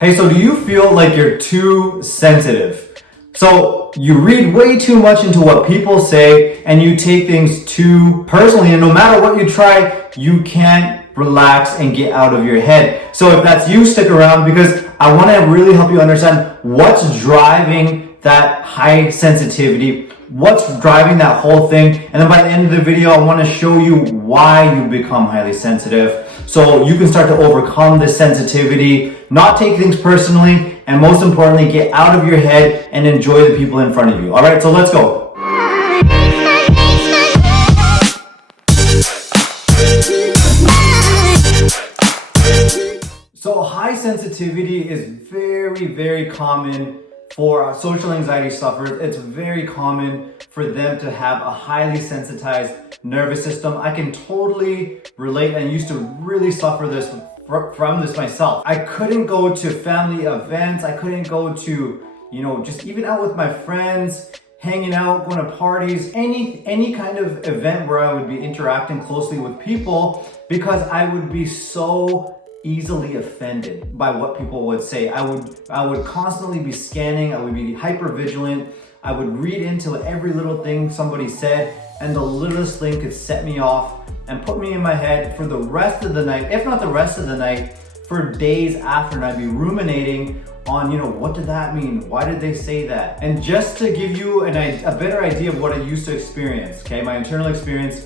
Hey, so do you feel like you're too sensitive? So you read way too much into what people say and you take things too personally, and no matter what you try, you can't relax and get out of your head. So if that's you, stick around because I want to really help you understand what's driving that high sensitivity, what's driving that whole thing, and then by the end of the video, I want to show you why you become highly sensitive so you can start to overcome this sensitivity, not take things personally, and most importantly, get out of your head and enjoy the people in front of you. All right, so let's go. So high sensitivity is very common for social anxiety sufferers. It's very common for them to have a highly sensitized nervous system. I can totally relate and used to really suffer this from this myself. I couldn't go to family events. I couldn't go to, just even out with my friends, hanging out, going to parties, any kind of event where I would be interacting closely with people, because I would be so easily offended by what people would say. I would constantly be scanning. I would be hyper vigilant. I would read into every little thing somebody said, and the littlest thing could set me off and put me in my head for the rest of the night, if not the rest of the night, for days after. And I'd be ruminating on, what did that mean? Why did they say that? And just to give you a better idea of what I used to experience, okay, my internal experience,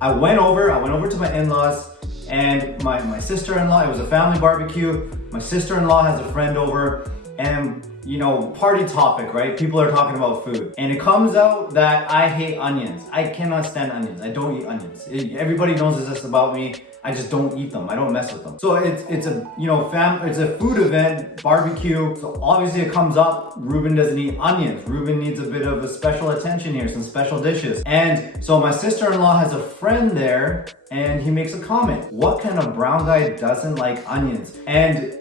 I went over to my in-laws, and my sister-in-law, it was a family barbecue. My sister-in-law has a friend over, and party topic, right? People are talking about food. And it comes out that I hate onions. I cannot stand onions. I don't eat onions. Everybody knows this about me. I just don't eat them. I don't mess with them. So it's a it's a food event, barbecue. So obviously it comes up, Rubin doesn't eat onions. Rubin needs a bit of a special attention here, some special dishes. And so my sister-in-law has a friend there, and he makes a comment. What kind of brown guy doesn't like onions? And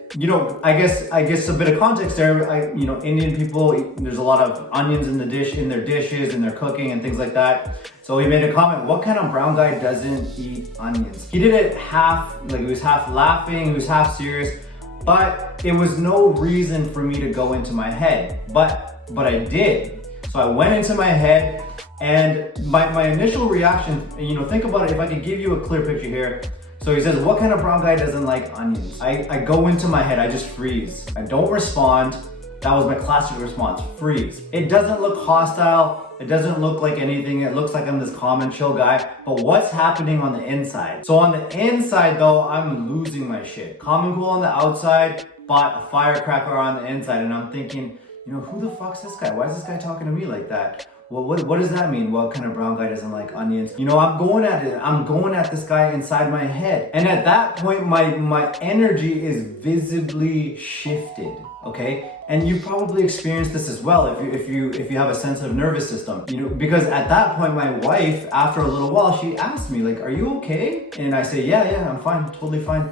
I guess a bit of context there. Indian people, there's a lot of onions in their dishes, in their cooking and things like that. So he made a comment, what kind of brown guy doesn't eat onions? He did it he was half laughing, he was half serious, but it was no reason for me to go into my head. But I did. So I went into my head, and my initial reaction, think about it, if I could give you a clear picture here. So he says, what kind of brown guy doesn't like onions? I go into my head, I just freeze. I don't respond. That was my classic response, freeze. It doesn't look hostile. It doesn't look like anything. It looks like I'm this calm and chill guy. But what's happening on the inside? So on the inside though, I'm losing my shit. Calm and cool on the outside, but a firecracker on the inside. And I'm thinking, who the fuck's this guy? Why is this guy talking to me like that? Well, what does that mean? What kind of brown guy doesn't like onions? I'm going at it. I'm going at this guy inside my head. And at that point, my energy is visibly shifted, okay? And you probably experienced this as well if you have a sensitive nervous system. Because at that point, my wife, after a little while, she asked me, like, are you okay? And I say, yeah, I'm fine, totally fine.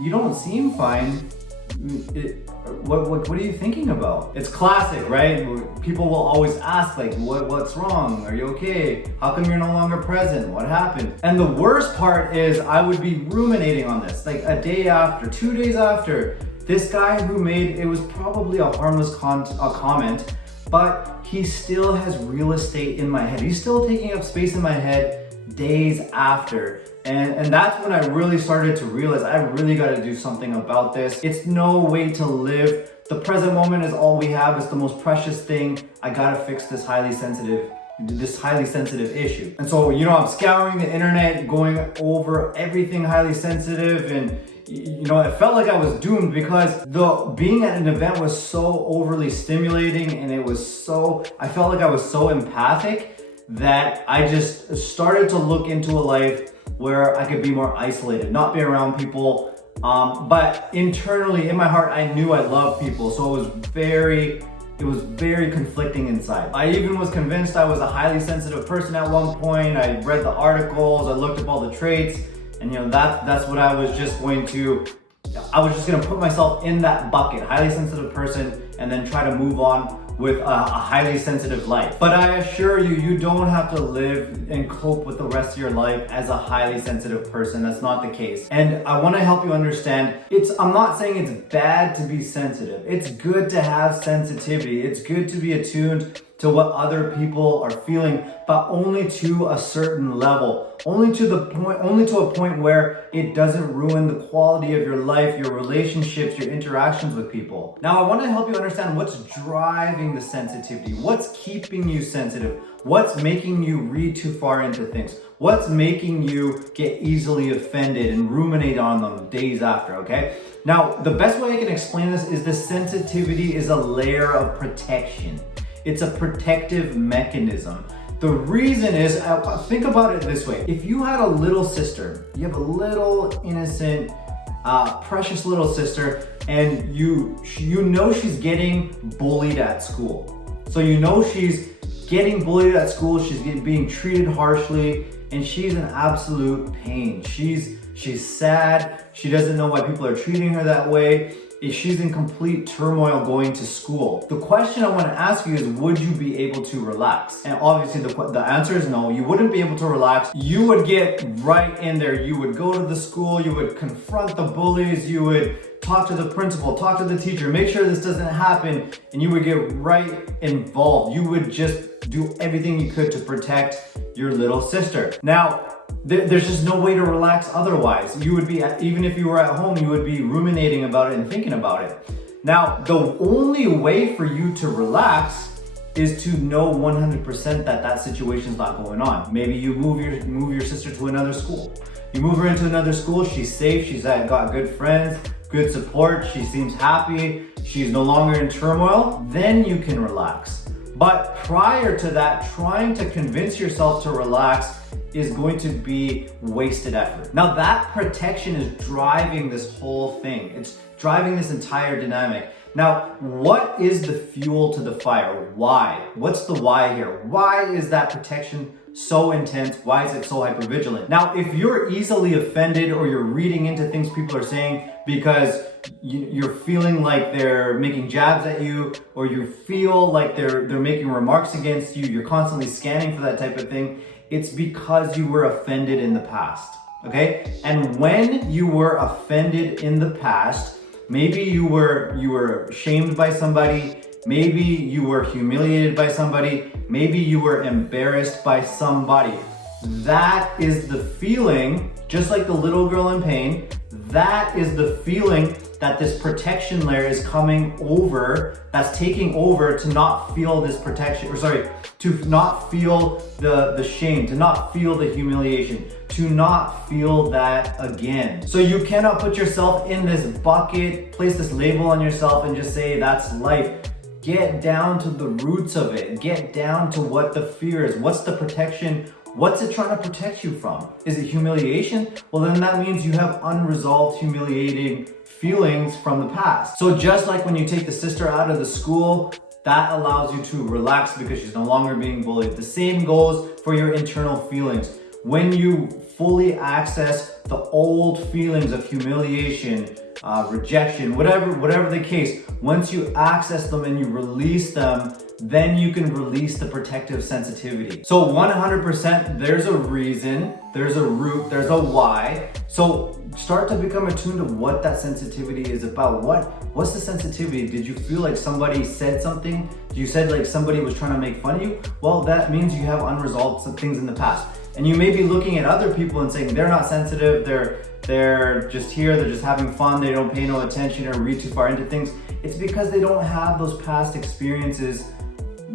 You don't seem fine. What are you thinking about? It's classic, right? People will always ask, like, what's wrong? Are you okay? How come you're no longer present? What happened? And the worst part is I would be ruminating on this, like a day after, 2 days after. This guy who made, it was probably a harmless comment, but he still has real estate in my head. He's still taking up space in my head days after. And that's when I really started to realize I really got to do something about this. It's no way to live. The present moment is all we have. It's the most precious thing. I got to fix this highly sensitive issue. And so, I'm scouring the internet, going over everything highly sensitive, and it felt like I was doomed because being at an event was so overly stimulating, and I felt like I was so empathic that I just started to look into a life where I could be more isolated, not be around people. But internally, in my heart, I knew I loved people. So it was very conflicting inside. I even was convinced I was a highly sensitive person at one point. I read the articles, I looked up all the traits, and that's what I was just going to put myself in that bucket, highly sensitive person, and then try to move on with a highly sensitive life. But I assure you, you don't have to live and cope with the rest of your life as a highly sensitive person. That's not the case. And I want to help you understand, I'm not saying it's bad to be sensitive. It's good to have sensitivity. It's good to be attuned to what other people are feeling, but only to a certain level, only to a point where it doesn't ruin the quality of your life, your relationships, your interactions with people. Now, I want to help you understand what's driving the sensitivity, what's keeping you sensitive, what's making you read too far into things, what's making you get easily offended and ruminate on them days after, okay? Now, the best way I can explain this is the sensitivity is a layer of protection. It's a protective mechanism. The reason is, think about it this way. If you had a little sister, you have a little innocent, precious little sister, and you know she's getting bullied at school. So you know she's getting bullied at school, she's being treated harshly, and she's in absolute pain. She's sad, she doesn't know why people are treating her that way. She's in complete turmoil going to school. The question I want to ask you is, would you be able to relax? And obviously the answer is no, you wouldn't be able to relax. You would get right in there. You would go to the school, you would confront the bullies, you would talk to the principal, talk to the teacher, make sure this doesn't happen, and you would get right involved. You would just do everything you could to protect your little sister. Now, there's just no way to relax otherwise. You would be, even if you were at home, you would be ruminating about it and thinking about it. Now, the only way for you to relax is to know 100% that situation's not going on. Maybe you move your sister to another school. You move her into another school, she's safe, she's got good friends, good support, she seems happy, she's no longer in turmoil, then you can relax. But prior to that, trying to convince yourself to relax is going to be wasted effort. Now that protection is driving this whole thing. It's driving this entire dynamic. Now, what is the fuel to the fire? Why? What's the why here? Why is that protection so intense? Why is it so hypervigilant? Now, if you're easily offended or you're reading into things people are saying because you're feeling like they're making jabs at you, or you feel like they're making remarks against you, you're constantly scanning for that type of thing, it's because you were offended in the past, okay? And when you were offended in the past, maybe you were shamed by somebody, maybe you were humiliated by somebody, maybe you were embarrassed by somebody. That is the feeling, just like the little girl in pain, that is the feeling that this protection layer is coming over, that's taking over to not feel this protection, to not feel the shame, to not feel the humiliation, to not feel that again. So you cannot put yourself in this bucket, place this label on yourself and just say that's life. Get down to the roots of it. Get down to what the fear is. What's the protection? What's it trying to protect you from? Is it humiliation? Well, then that means you have unresolved, humiliating feelings from the past. So just like when you take the sister out of the school, that allows you to relax because she's no longer being bullied. The same goes for your internal feelings. When you fully access the old feelings of humiliation, rejection, whatever the case, once you access them and you release them, then you can release the protective sensitivity. So 100%, there's a reason, there's a root, there's a why. So start to become attuned to what that sensitivity is about. What's the sensitivity? Did you feel like somebody said something? You said like somebody was trying to make fun of you? Well, that means you have unresolved some things in the past. And you may be looking at other people and saying they're not sensitive, they're just here, they're just having fun, they don't pay no attention or read too far into things. It's because they don't have those past experiences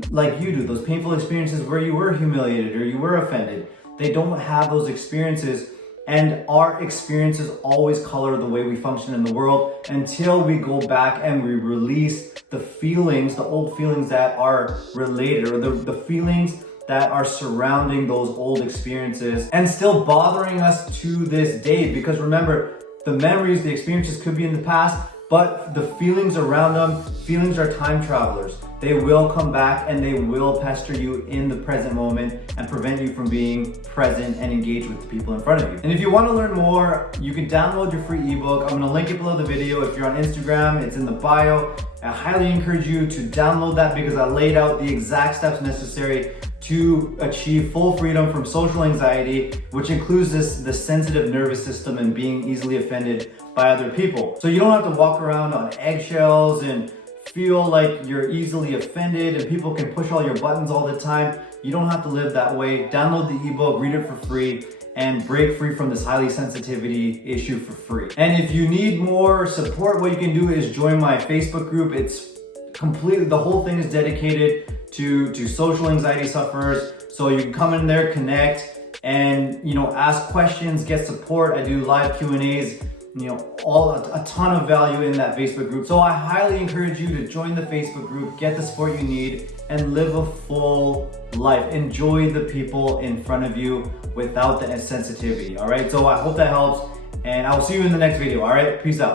like you do, those painful experiences where you were humiliated or you were offended. They don't have those experiences, and our experiences always color the way we function in the world until we go back and we release the feelings, the old feelings that are related, or the feelings that are surrounding those old experiences and still bothering us to this day. Because remember, the memories, the experiences could be in the past, but the feelings around them, feelings are time travelers. They will come back and they will pester you in the present moment and prevent you from being present and engaged with the people in front of you. And if you want to learn more, you can download your free ebook. I'm going to link it below the video. If you're on Instagram, it's in the bio. I highly encourage you to download that because I laid out the exact steps necessary to achieve full freedom from social anxiety, which includes the sensitive nervous system and being easily offended by other people. So you don't have to walk around on eggshells and feel like you're easily offended and people can push all your buttons all the time. You don't have to live that way. Download the ebook, read it for free, and break free from this highly sensitivity issue for free. And if you need more support, what you can do is join my Facebook group. It's completely, the whole thing is dedicated to social anxiety sufferers. So you can come in there, connect, and ask questions, get support. I do live Q&As, a ton of value in that Facebook group. So I highly encourage you to join the Facebook group, get the support you need, and live a full life. Enjoy the people in front of you without the sensitivity, all right? So I hope that helps, and I will see you in the next video, all right? Peace out.